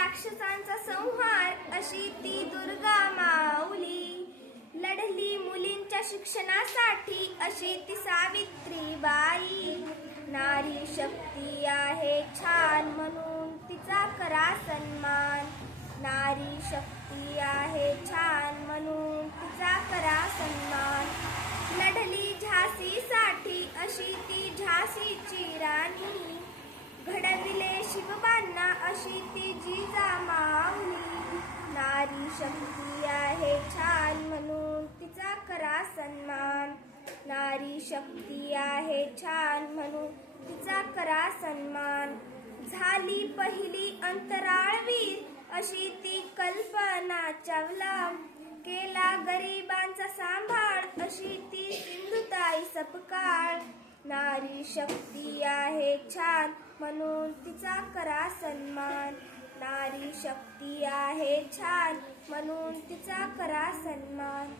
राक्षसांचा संहार अशी ती दुर्गा माऊली. लढली मुलींच्या शिक्षणासाठी अशी ती सावित्री बाई नारी शक्ती आहे छान म्हणून तिचा करा सन्मान. नारी शक्ती आहे छान म्हणून तिचा करा सन्मान. लढली झाशीसाठी अशी ती झाशीची राणी. अशी ती जिजा नारी शक्ती आहे छान म्हणून तिचा करा सन्मान. नारी शक्ती आहे छान म्हणून तिचा करा सन्मान. झाली पहिली अंतराळवीर अशी ती कल्पना चावला. केला गरिबांचा सांभाळ अशी ती सिंधुताई सपकाळ. नारी शक्ती आहे छान म्हणून तिचा करा सन्मान. नारी शक्ती आहे छान म्हणून तिचा करा सन्मान.